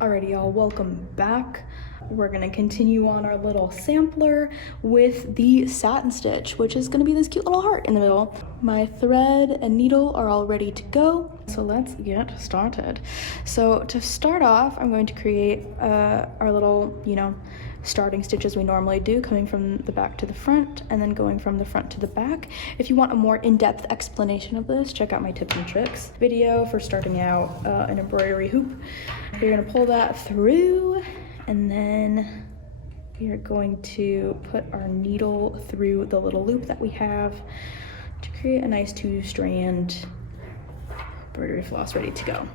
Alrighty y'all, welcome back. We're gonna continue on our little sampler with the satin stitch, which is gonna be this cute little heart in the middle. My thread and needle are all ready to go, so let's get started. So to start off, I'm going to create our little, starting stitches we normally do, coming from the back to the front and then going from the front to the back. If you want a more in-depth explanation of this, check out my tips and tricks video for starting out an embroidery hoop. You're gonna pull that through, and then we are going to put our needle through the little loop that we have to create a nice 2-strand embroidery floss ready to go.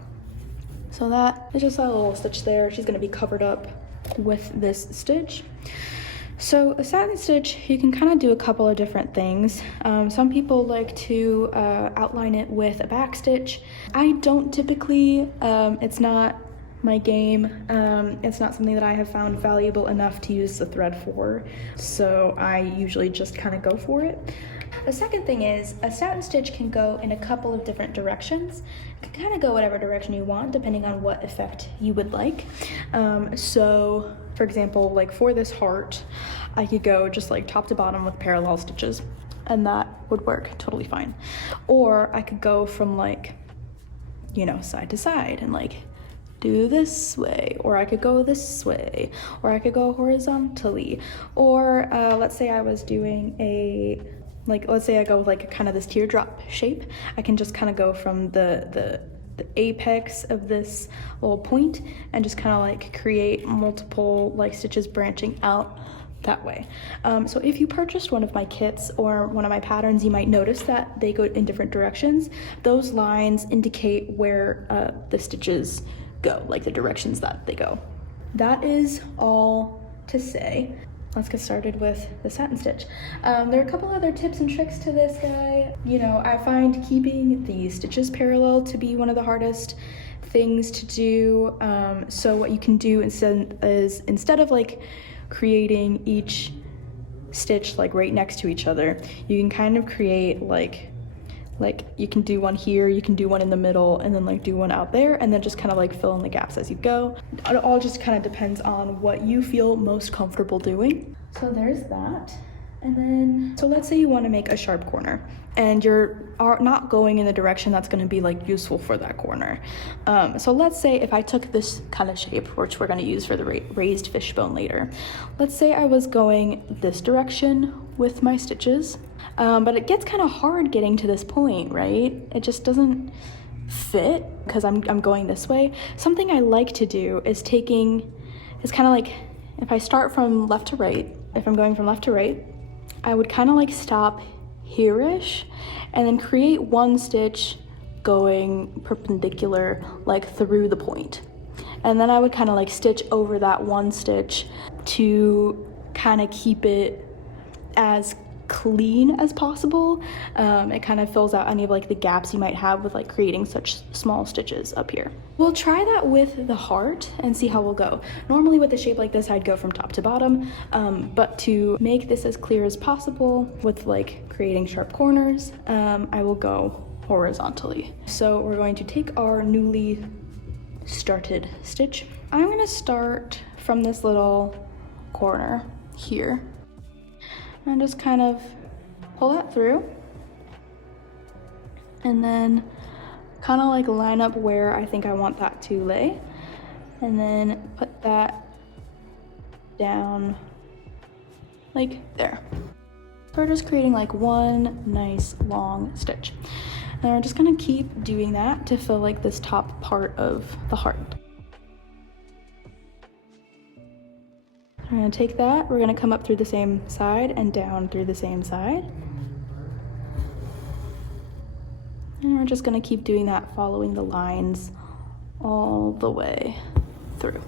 So that is just a little stitch there. She's gonna be covered up with this stitch. So a satin stitch, you can kind of do a couple of different things. Some people like to outline it with a back stitch. I don't typically, it's not my game. It's not something that I have found valuable enough to use the thread for, so I usually just kind of go for it. The second thing is, a satin stitch can go in a couple of different directions. It can kind of go whatever direction you want, depending on what effect you would like. So, for example, like for this heart, I could go just like top to bottom with parallel stitches, and that would work totally fine. Or I could go from like, side to side and like do this way, or I could go this way, or I could go horizontally. Or let's say I was doing let's say I go with like kind of this teardrop shape. I can just kind of go from the apex of this little point and just kind of like create multiple like stitches branching out that way. So if you purchased one of my kits or one of my patterns, you might notice that they go in different directions. Those lines indicate where the stitches go, like the directions that they go. That is all to say. Let's get started with the satin stitch. There are a couple other tips and tricks to this guy. I find keeping the stitches parallel to be one of the hardest things to do. So what you can do instead of like creating each stitch like right next to each other, you can kind of create like you can do one here, you can do one in the middle, and then like do one out there, and then just kind of like fill in the gaps as you go. It all just kind of depends on what you feel most comfortable doing. So there's that. And then, so let's say you want to make a sharp corner and you're not going in the direction that's going to be like useful for that corner. So let's say if I took this kind of shape, which we're going to use for the raised fishbone later, let's say I was going this direction with my stitches, but it gets kind of hard getting to this point, right? It just doesn't fit because I'm going this way. Something I like to do is kind of like, if I start from left to right, if I'm going from left to right, I would kind of like stop here-ish and then create one stitch going perpendicular like through the point. And then I would kind of like stitch over that one stitch to kind of keep it as clean as possible. It kind of fills out any of like the gaps you might have with like creating such small stitches up here. We'll try that with the heart and see how we'll go. Normally with a shape like this, I'd go from top to bottom, but to make this as clear as possible with like creating sharp corners, I will go horizontally. So we're going to take our newly started stitch. I'm gonna start from this little corner here and just kind of pull that through, and then kind of like line up where I think I want that to lay, and then put that down like there. So we're just creating like one nice long stitch. And we're just gonna keep doing that to fill like this top part of the heart. We're gonna take that, we're gonna come up through the same side and down through the same side. And we're just gonna keep doing that, following the lines all the way through.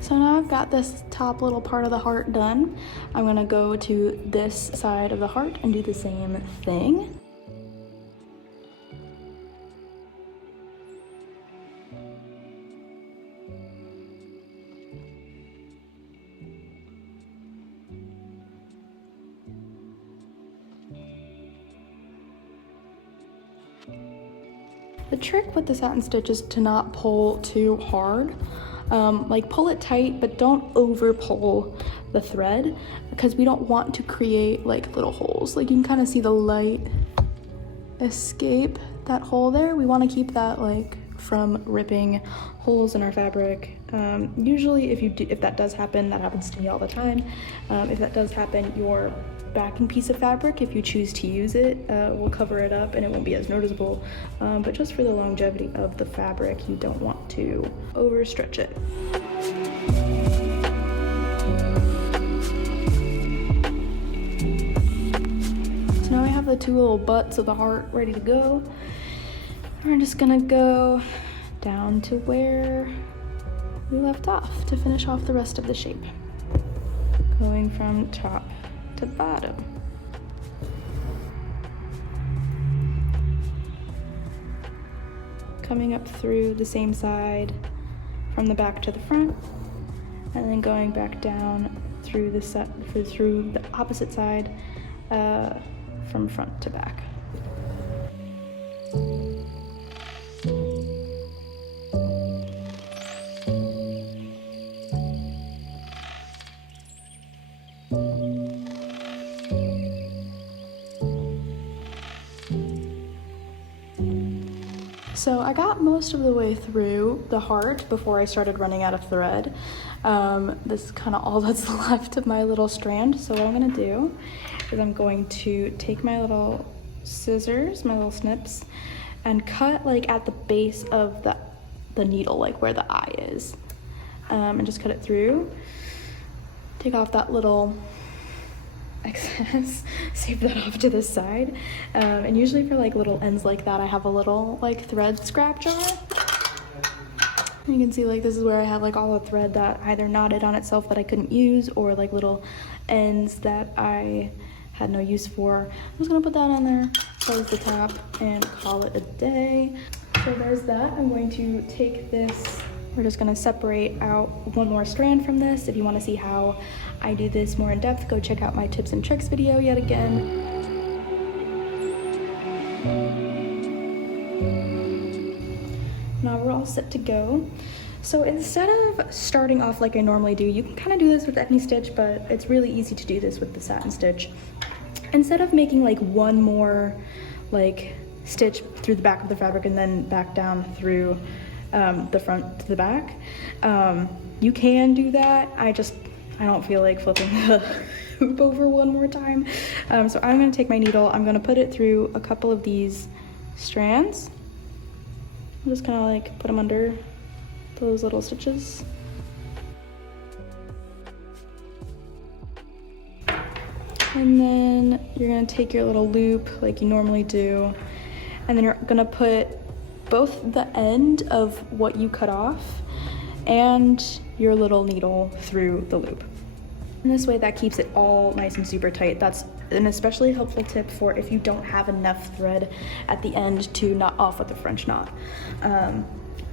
So now I've got this top little part of the heart done, I'm gonna go to this side of the heart and do the same thing. The trick with the satin stitch is to not pull too hard. Like pull it tight, but don't over pull the thread because we don't want to create like little holes. Like you can kind of see the light escape that hole there. We want to keep that like from ripping holes in our fabric. Usually if that does happen, that happens to me all the time. If that does happen, your backing piece of fabric, if you choose to use it, will cover it up and it won't be as noticeable. But just for the longevity of the fabric, you don't want to overstretch it. So now I have the two little butts of the heart ready to go. We're just gonna go down to where we left off to finish off the rest of the shape. Going from top to bottom. Coming up through the same side from the back to the front, and then going back down through the opposite side from front to back. So I got most of the way through the heart before I started running out of thread. This is kind of all that's left of my little strand. So what I'm gonna do is I'm going to take my little scissors, my little snips, and cut like at the base of the needle, like where the eye is. And just cut it through. Take off that little excess, save that off to the side. And usually for like little ends like that, I have a little like thread scrap jar. You can see like this is where I have like all the thread that either knotted on itself that I couldn't use, or like little ends that I had no use for. I'm just gonna put that on there, close the top, and call it a day. So there's that. I'm going to take this, we're just gonna separate out one more strand from this. If you wanna see how I do this more in depth, go check out my tips and tricks video yet again. Now we're all set to go. So instead of starting off like I normally do, you can kind of do this with any stitch, but it's really easy to do this with the satin stitch. Instead of making like one more like stitch through the back of the fabric and then back down through the front to the back, you can do that. I don't feel like flipping the hoop over one more time. So I'm gonna take my needle, I'm gonna put it through a couple of these strands. I'm just gonna like put them under those little stitches. And then you're gonna take your little loop like you normally do, and then you're gonna put both the end of what you cut off and your little needle through the loop. And this way that keeps it all nice and super tight. That's an especially helpful tip for if you don't have enough thread at the end to knot off with a French knot.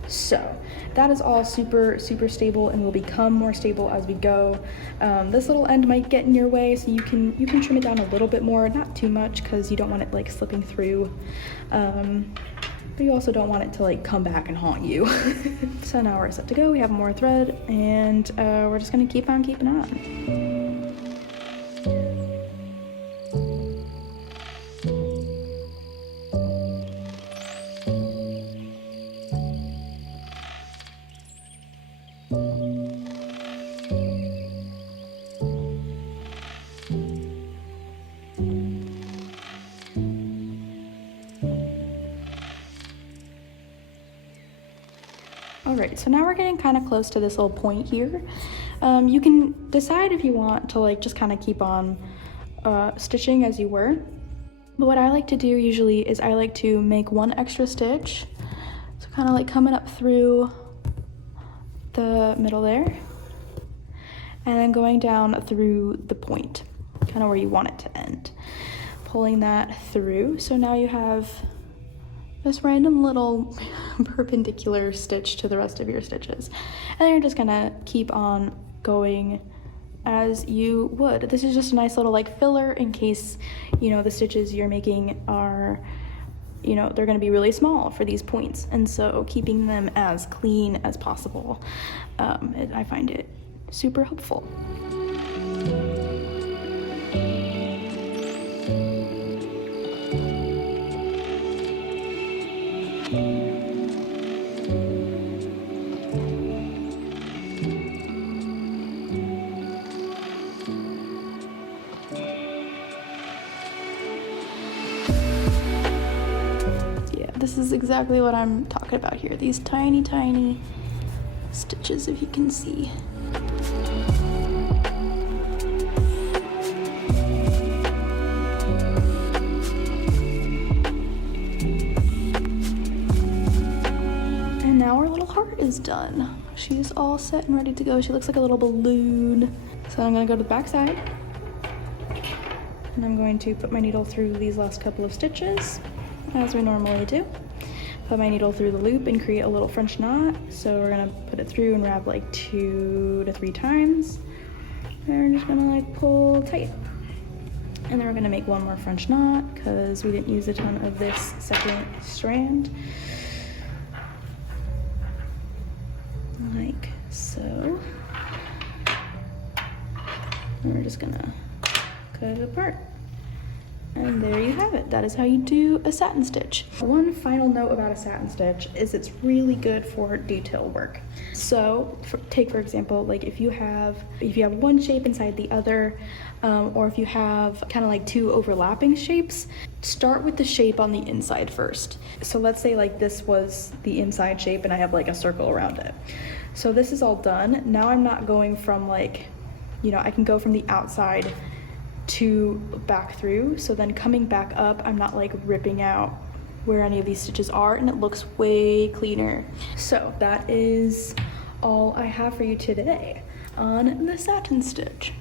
So that is all super stable and will become more stable as we go. This little end might get in your way, so you can trim it down a little bit more, not too much, because you don't want it like slipping through. But you also don't want it to like come back and haunt you. So now we're set to go. We have more thread, and we're just gonna keep on keeping on. Alright, so now we're getting kind of close to this little point here. You can decide if you want to like just kind of keep on stitching as you were. But what I like to do usually is I like to make one extra stitch. So kind of like coming up through the middle there. and then going down through the point, kind of where you want it to end. Pulling that through, so now you have this random little perpendicular stitch to the rest of your stitches. And then you're just gonna keep on going as you would. This is just a nice little like filler in case, you know, the stitches you're making are, you know, they're gonna be really small for these points. And so keeping them as clean as possible, I find it super helpful. This is exactly what I'm talking about here. These tiny, tiny stitches, if you can see. And now our little heart is done. She's all set and ready to go. She looks like a little balloon. So I'm gonna go to the back side. And I'm going to put my needle through these last couple of stitches, as we normally do. Put my needle through the loop and create a little French knot. So we're gonna put it through and wrap like 2 to 3 times. And we're just gonna like pull tight. And then we're gonna make one more French knot because we didn't use a ton of this second strand. Like so. And we're just gonna cut it apart. And there you have it. That is how you do a satin stitch. One final note about a satin stitch is it's really good for detail work. So take for example, like if you have one shape inside the other, or if you have kind of like 2 overlapping shapes, start with the shape on the inside first. So let's say like this was the inside shape and I have like a circle around it. So this is all done. Now I'm not going from like, you know, I can go from the outside to back through, so then coming back up I'm not like ripping out where any of these stitches are, and it looks way cleaner. So that is all I have for you today on the satin stitch.